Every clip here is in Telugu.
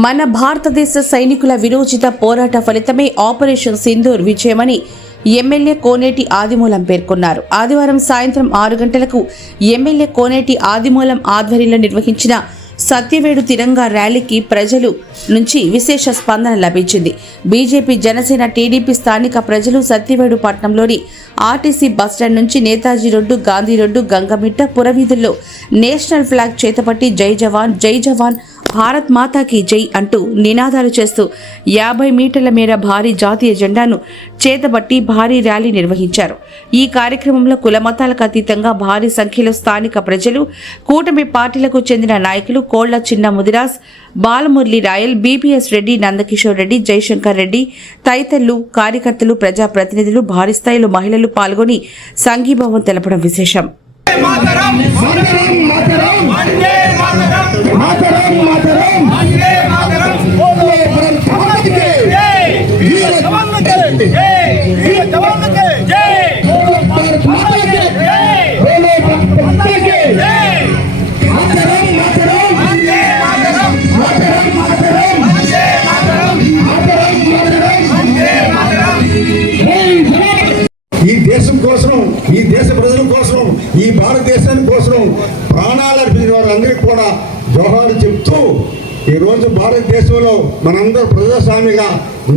మన భారతదేశ సైనికుల విరోచిత పోరాట ఫలితమే ఆపరేషన్ సింధూర్ విజయమని ఎమ్మెల్యే కోనేటి ఆదిమూలం పేర్కొన్నారు. ఆదివారం సాయంత్రం 6 గంటలకు ఎమ్మెల్యే కోనేటి ఆదిమూలం ఆధ్వర్యంలో నిర్వహించిన సత్యవేడు తిరంగా ర్యాలీకి ప్రజలు నుంచి విశేష స్పందన లభించింది. బీజేపీ, జనసేన, టీడీపీ స్థానిక ప్రజలు సత్యవేడు పట్టణంలోని ఆర్టీసీ బస్టాండ్ నుంచి నేతాజీ రోడ్డు, గాంధీ రోడ్డు, గంగమిట్ట పురవీధుల్లో నేషనల్ ఫ్లాగ్ చేతపట్టి జై జవాన్, జై జవాన్, భారత్ మాతాకి జై అంటూ నినాదాలు చేస్తూ 50 మీటర్ల మేర భారీ జాతీయ జెండాను చేతబట్టి భారీ ర్యాలీ నిర్వహించారు. ఈ కార్యక్రమంలో కులమతాలకు అతీతంగా భారీ సంఖ్యలో స్థానిక ప్రజలు, కూటమి పార్టీలకు చెందిన నాయకులు కోళ్ల చిన్న ముదిరాజ్, బాలమురళి రాయల్, బీపీఎస్ రెడ్డి, నందకిషోర్ రెడ్డి, జయశంకర్ రెడ్డి తదితరులు, కార్యకర్తలు, ప్రజాప్రతినిధులు, భారీ స్థాయిలో మహిళలు పాల్గొని సంఘీభావం తెలపడం విశేషం. ఈ దేశం కోసం, ఈ దేశ ప్రజల కోసం, ఈ భారతదేశాని కోసం ప్రాణాలు అర్పించిన వారందరికీ కూడా జోహారు చెప్తూ ఈరోజు భారతదేశంలో మనందరూ ప్రజాస్వామిగా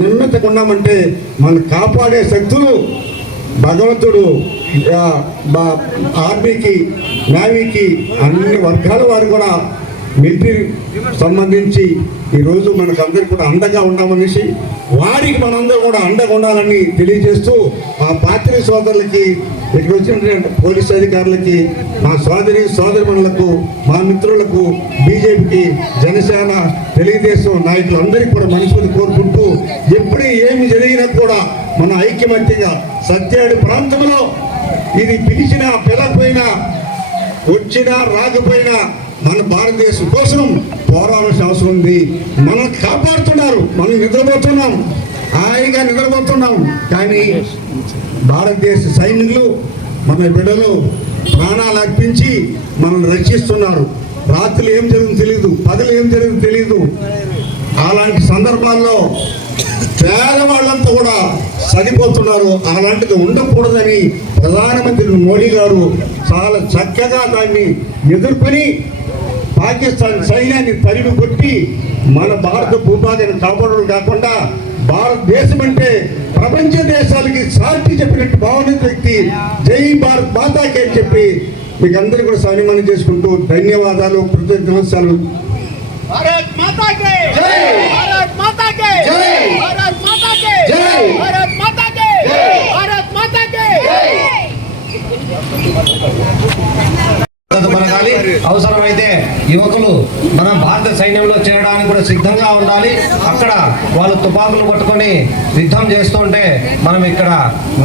నిర్మితకున్నామంటే మనం కాపాడే శక్తులు భగవంతుడు ఆర్మీకి, నేవీకి, అన్ని వర్గాల వారు కూడా మిలిటరీ సంబంధించి ఈరోజు మనకు అందరికీ కూడా అండగా ఉన్నామనేసి వారికి మనందరూ కూడా అండగా ఉండాలని తెలియజేస్తూ ఆ పాత్రిక సోదరులకి, ఇక్కడ వచ్చిన పోలీస్ అధికారులకి, మా సోదరిమణులకు, మా మిత్రులకు, బీజేపీకి, జనసేన, తెలుగుదేశం నాయకులందరికీ కూడా మనస్ఫూర్తి కోరుకుంటూ ఎప్పుడు ఏమి జరిగినా కూడా మన ఐక్యమత్యంగా సత్యాడు ప్రాంతంలో ఇది పిలిచినా పిలకపోయినా, వచ్చినా రాకపోయినా మన భారతదేశం కోసం పోరాడాల్సిన అవసరం ఉంది. మనం కాపాడుతున్నారు, మనం నిద్రపోతున్నాం, హాయిగా నిద్రపోతున్నాం. కానీ భారతదేశ సైనికులు మన బిడ్డలు ప్రాణాలు అర్పించి మనల్ని రక్షిస్తున్నారు. రాత్రులు ఏం జరుగుతుందో తెలియదు, పగలు ఏం జరుగుతుందో తెలియదు. అలాంటి సందర్భాల్లో పేదవాళ్ళంతా కూడా చనిపోతున్నారు. అలాంటిది ఉండకూడదని ప్రధానమంత్రి మోడీ గారు చాలా చక్కగా దాన్ని ఎదుర్కొని పాకిస్తాన్ సైన్యాన్ని తరిమి కొట్టి మన భారత భూభాగాన్ని కాపాడడం కాకుండా భారతదేశం అంటే ప్రపంచ దేశాలకి సాటి చెప్పినట్టు భావన వ్యక్తి జై భారత్ మాతాకి అని చెప్పి మీకు అందరూ కూడా సన్మానం చేసుకుంటూ ధన్యవాదాలు, కృతజ్ఞతలు. भारत माता के जय, भारत माता के जय, भारत माता के जय, भारत माता के जय, भारत माता के जय. అవసరమైతే యువకులు మన భారత సైన్యంలో చేరడానికి కూడా సిద్ధంగా ఉండాలి. అక్కడ వాళ్ళు తుపాకులు పట్టుకొని యుద్ధం చేస్తుంటే మనం ఇక్కడ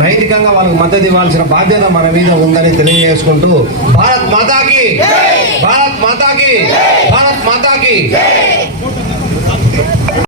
నైతికంగా వాళ్ళకి మద్దతు ఇవ్వాల్సిన బాధ్యత మన మీద ఉందని తెలియజేసుకుంటూ భారత్ మాతాకి, భారత్ మాతాకి, భారత్ మాతాకి.